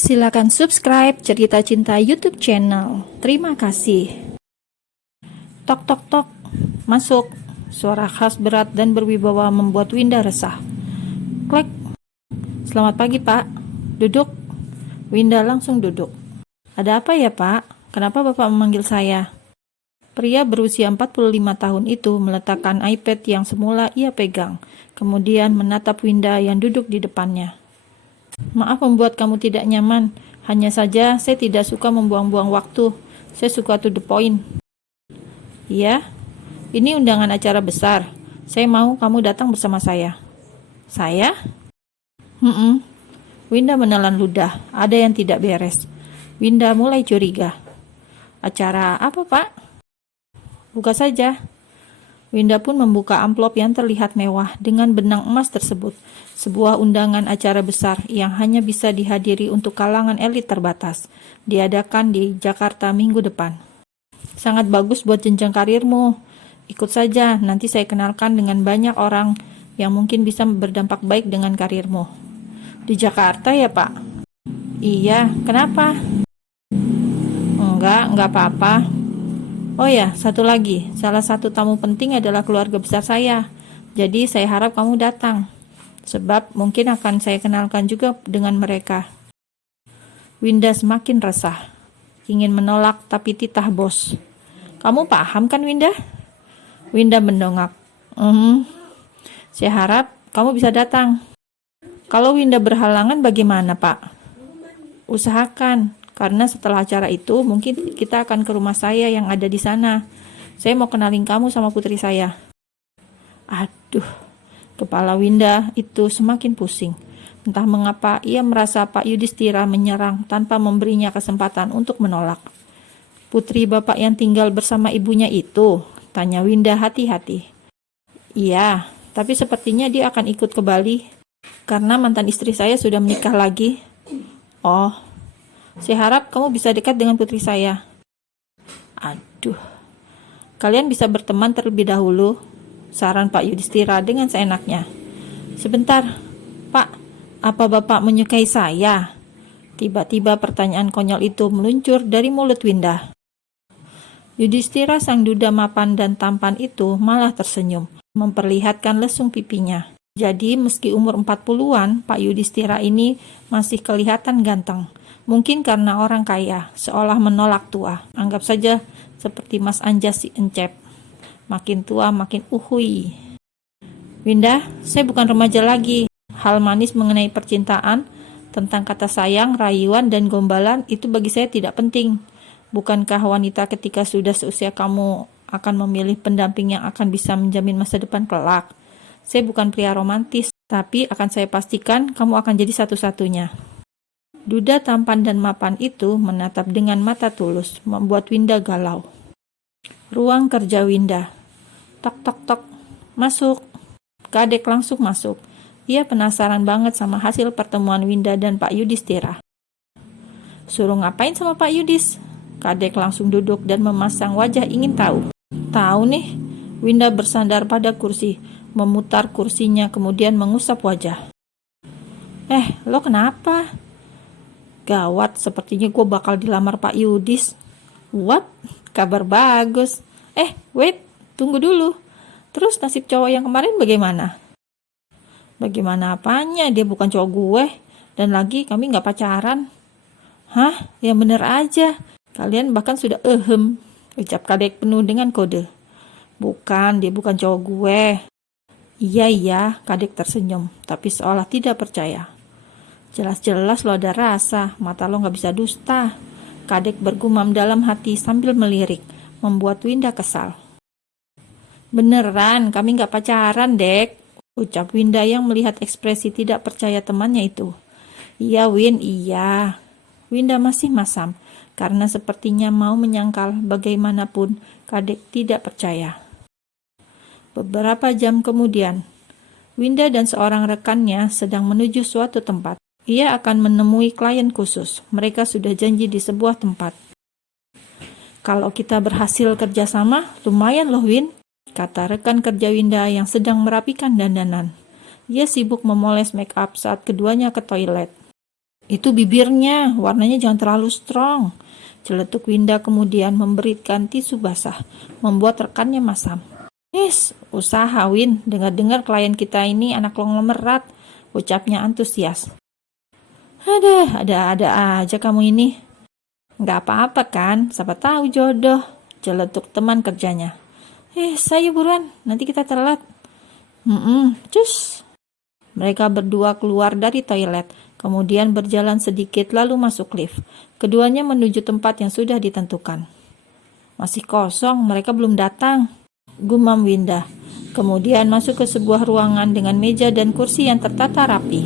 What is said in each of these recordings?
Silakan subscribe Cerita Cinta YouTube channel. Terima kasih. Tok tok tok. Masuk. Suara khas berat dan berwibawa membuat Winda resah. Klek. Selamat pagi, Pak. Duduk. Winda langsung duduk. Ada apa ya, Pak? Kenapa Bapak memanggil saya? Pria berusia 45 tahun itu meletakkan iPad yang semula ia pegang, kemudian menatap Winda yang duduk di depannya. Maaf membuat kamu tidak nyaman. Hanya saja saya tidak suka membuang-buang waktu. Saya suka to the point. Iya, ini undangan acara besar. Saya mau kamu datang bersama saya. Saya? Winda menelan ludah. Ada yang tidak beres. Winda mulai curiga. Acara apa, Pak? Buka saja. Winda pun membuka amplop yang terlihat mewah dengan benang emas tersebut. Sebuah undangan acara besar yang hanya bisa dihadiri untuk kalangan elit terbatas. Diadakan di Jakarta minggu depan. Sangat bagus buat jenjang karirmu. Ikut saja, nanti saya kenalkan dengan banyak orang yang mungkin bisa berdampak baik dengan karirmu. Di Jakarta ya, Pak? Iya, kenapa? Enggak apa-apa. Oh ya, satu lagi. Salah satu tamu penting adalah keluarga besar saya. Jadi saya harap kamu datang. Sebab mungkin akan saya kenalkan juga dengan mereka. Winda semakin resah. Ingin menolak tapi titah bos. Kamu paham kan, Winda? Winda mendongak. Saya harap kamu bisa datang. Kalau Winda berhalangan bagaimana, Pak? Usahakan. Karena setelah acara itu, mungkin kita akan ke rumah saya yang ada di sana. Saya mau kenalin kamu sama putri saya. Aduh, kepala Winda itu semakin pusing. Entah mengapa ia merasa Pak Yudhistira menyerang tanpa memberinya kesempatan untuk menolak. Putri Bapak yang tinggal bersama ibunya itu? Tanya Winda hati-hati. Iya, tapi sepertinya dia akan ikut ke Bali. Karena mantan istri saya sudah menikah lagi. Oh, saya harap kamu bisa dekat dengan putri saya. Aduh, kalian bisa berteman terlebih dahulu, saran Pak Yudhistira dengan seenaknya. Sebentar, Pak, apa Bapak menyukai saya? Tiba-tiba pertanyaan konyol itu meluncur dari mulut Winda. Yudhistira sang duda mapan dan tampan itu malah tersenyum, memperlihatkan lesung pipinya. Jadi meski umur 40-an, Pak Yudhistira ini masih kelihatan ganteng. Mungkin karena orang kaya, seolah menolak tua. Anggap saja seperti Mas Anjas si Encep. Makin tua makin uhui. Winda, saya bukan remaja lagi. Hal manis mengenai percintaan, tentang kata sayang, rayuan, dan gombalan itu bagi saya tidak penting. Bukankah wanita ketika sudah seusia kamu akan memilih pendamping yang akan bisa menjamin masa depan kelak? Saya bukan pria romantis, tapi akan saya pastikan kamu akan jadi satu-satunya. Duda tampan dan mapan itu menatap dengan mata tulus, membuat Winda galau. Ruang kerja Winda. Tok tok tok. Masuk. Kadek langsung masuk. Ia penasaran banget sama hasil pertemuan Winda dan Pak Yudhistira. Suruh ngapain sama Pak Yudhis? Kadek langsung duduk dan memasang wajah ingin tahu. Tahu nih. Winda bersandar pada kursi, memutar kursinya kemudian mengusap wajah. Lo kenapa? Gawat, sepertinya gue bakal dilamar Pak Yudhis. What? Kabar bagus. Wait, tunggu dulu. Terus nasib cowok yang kemarin bagaimana? Bagaimana apanya? Dia bukan cowok gue. Dan lagi kami gak pacaran. Hah? Yang bener aja. Kalian bahkan sudah ucap Kadek penuh dengan kode. Bukan, dia bukan cowok gue. Iya, Kadek tersenyum, tapi seolah tidak percaya. Jelas-jelas lo ada rasa, mata lo gak bisa dusta. Kadek bergumam dalam hati sambil melirik, membuat Winda kesal. Beneran, kami gak pacaran, Dek, ucap Winda yang melihat ekspresi tidak percaya temannya itu. Iya, Win, iya. Winda masih masam, karena sepertinya mau menyangkal bagaimanapun Kadek tidak percaya. Beberapa jam kemudian, Winda dan seorang rekannya sedang menuju suatu tempat. Ia akan menemui klien khusus. Mereka sudah janji di sebuah tempat. Kalau kita berhasil kerjasama, lumayan loh Win, kata rekan kerja Winda yang sedang merapikan dandanan. Ia sibuk memoles make up saat keduanya ke toilet. Itu bibirnya, warnanya jangan terlalu strong. Celetuk Winda kemudian memberikan tisu basah, membuat rekannya masam. Usaha Win, dengar-dengar klien kita ini anak konglomerat, ucapnya antusias. Ada aja kamu ini. Nggak apa-apa kan, siapa tahu jodoh, celetuk teman kerjanya. Saya buruan, nanti kita telat. Cus. Mereka berdua keluar dari toilet, kemudian berjalan sedikit lalu masuk lift. Keduanya menuju tempat yang sudah ditentukan. Masih kosong, mereka belum datang, gumam Winda. Kemudian masuk ke sebuah ruangan dengan meja dan kursi yang tertata rapi.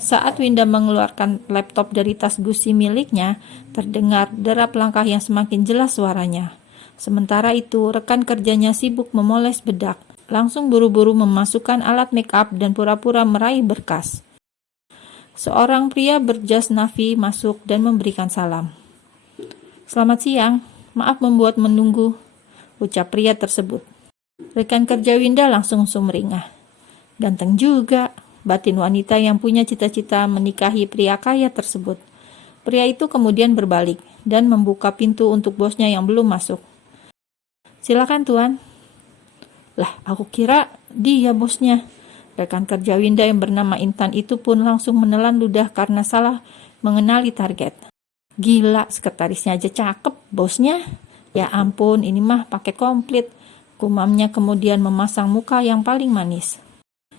Saat Winda mengeluarkan laptop dari tas gusi miliknya, terdengar derap langkah yang semakin jelas suaranya. Sementara itu, rekan kerjanya sibuk memoles bedak, langsung buru-buru memasukkan alat make up dan pura-pura meraih berkas. Seorang pria berjas navy masuk dan memberikan salam. Selamat siang, maaf membuat menunggu, ucap pria tersebut. Rekan kerja Winda langsung sumringah. Ganteng juga, batin wanita yang punya cita-cita menikahi pria kaya tersebut. Pria itu kemudian berbalik dan membuka pintu untuk bosnya yang belum masuk. Silakan tuan. Lah, aku kira dia bosnya. Rekan kerja Winda yang bernama Intan itu pun langsung menelan ludah karena salah mengenali target. Gila, sekretarisnya aja cakep, bosnya. Ya ampun, ini mah paket komplit. Gumamnya kemudian memasang muka yang paling manis.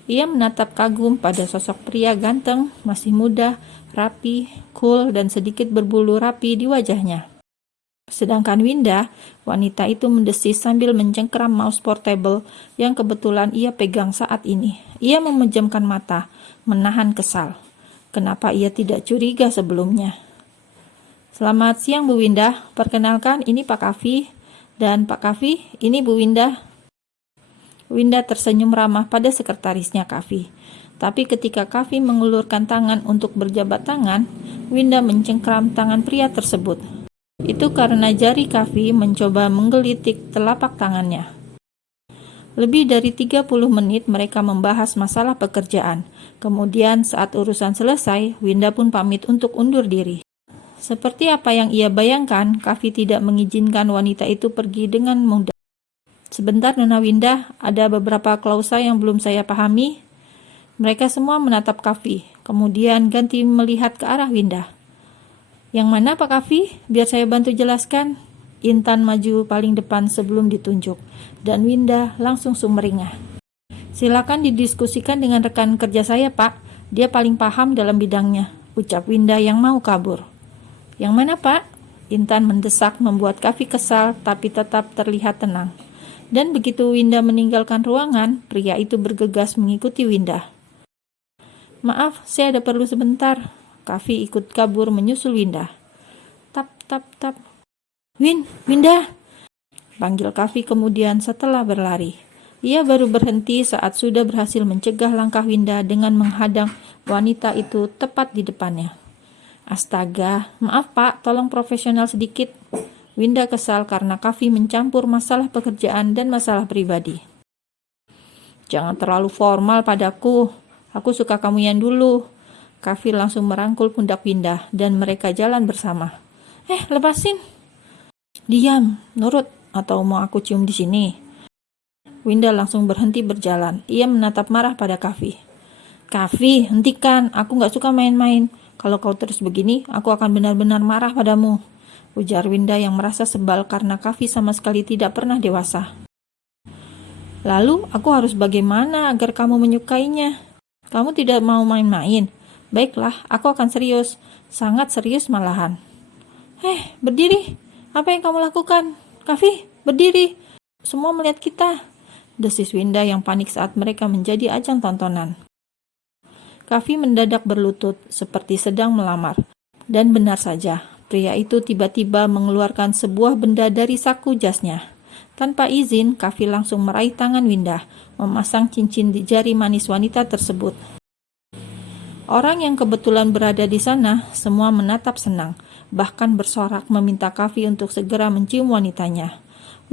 Ia menatap kagum pada sosok pria ganteng, masih muda, rapi, cool, dan sedikit berbulu rapi di wajahnya. Sedangkan Winda, wanita itu mendesis sambil mencengkeram mouse portable yang kebetulan ia pegang saat ini. Ia memejamkan mata, menahan kesal. Kenapa ia tidak curiga sebelumnya? Selamat siang Bu Winda, perkenalkan ini Pak Kavi. Dan Pak Kavi, ini Bu Winda. Winda tersenyum ramah pada sekretarisnya Kavi. Tapi ketika Kavi mengulurkan tangan untuk berjabat tangan, Winda mencengkram tangan pria tersebut. Itu karena jari Kavi mencoba menggelitik telapak tangannya. Lebih dari 30 menit mereka membahas masalah pekerjaan. Kemudian saat urusan selesai, Winda pun pamit untuk undur diri. Seperti apa yang ia bayangkan, Kavi tidak mengizinkan wanita itu pergi dengan mudah. Sebentar Nona Winda, ada beberapa klausa yang belum saya pahami. Mereka semua menatap Kavi, kemudian ganti melihat ke arah Winda. Yang mana Pak Kavi? Biar saya bantu jelaskan. Intan maju paling depan sebelum ditunjuk, dan Winda langsung sumringah. Silakan didiskusikan dengan rekan kerja saya Pak, dia paling paham dalam bidangnya, ucap Winda yang mau kabur. Yang mana Pak? Intan mendesak membuat Kavi kesal tapi tetap terlihat tenang. Dan begitu Winda meninggalkan ruangan, pria itu bergegas mengikuti Winda. Maaf, saya ada perlu sebentar. Kavi ikut kabur menyusul Winda. Tap, tap, tap. Winda! Panggil Kavi kemudian setelah berlari. Ia baru berhenti saat sudah berhasil mencegah langkah Winda dengan menghadang wanita itu tepat di depannya. Astaga, maaf Pak, tolong profesional sedikit. Winda kesal karena Kavi mencampur masalah pekerjaan dan masalah pribadi. Jangan terlalu formal padaku. Aku suka kamu yang dulu. Kavi langsung merangkul pundak Winda dan mereka jalan bersama. Lepasin. Diam, nurut atau mau aku cium di sini? Winda langsung berhenti berjalan. Ia menatap marah pada Kavi. Kavi, hentikan. Aku gak suka main-main. Kalau kau terus begini, aku akan benar-benar marah padamu. Ujar Winda yang merasa sebal karena Kavi sama sekali tidak pernah dewasa. Lalu, aku harus bagaimana agar kamu menyukainya? Kamu tidak mau main-main? Baiklah, aku akan serius. Sangat serius malahan. Berdiri. Apa yang kamu lakukan? Kavi, berdiri. Semua melihat kita. Desis Winda yang panik saat mereka menjadi ajang tontonan. Kavi mendadak berlutut seperti sedang melamar. Dan benar saja, pria itu tiba-tiba mengeluarkan sebuah benda dari saku jasnya. Tanpa izin, Kavi langsung meraih tangan Winda, memasang cincin di jari manis wanita tersebut. Orang yang kebetulan berada di sana semua menatap senang, bahkan bersorak meminta Kavi untuk segera mencium wanitanya.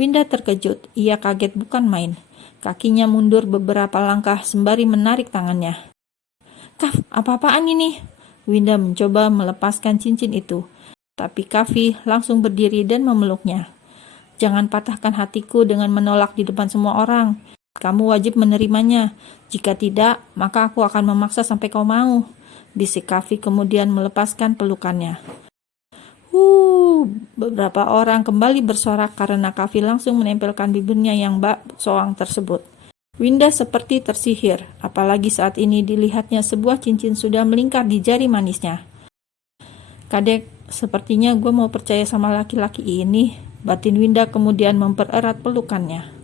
Winda terkejut, ia kaget bukan main. Kakinya mundur beberapa langkah sembari menarik tangannya. Kaf, apa-apaan ini? Winda mencoba melepaskan cincin itu, tapi Kavi langsung berdiri dan memeluknya. Jangan patahkan hatiku dengan menolak di depan semua orang. Kamu wajib menerimanya. Jika tidak, maka aku akan memaksa sampai kau mau. Bisik Kavi kemudian melepaskan pelukannya. Beberapa orang kembali bersorak karena Kavi langsung menempelkan bibirnya yang bak soang tersebut. Winda seperti tersihir, apalagi saat ini dilihatnya sebuah cincin sudah melingkar di jari manisnya. Kadek, sepertinya gue mau percaya sama laki-laki ini. Batin Winda kemudian mempererat pelukannya.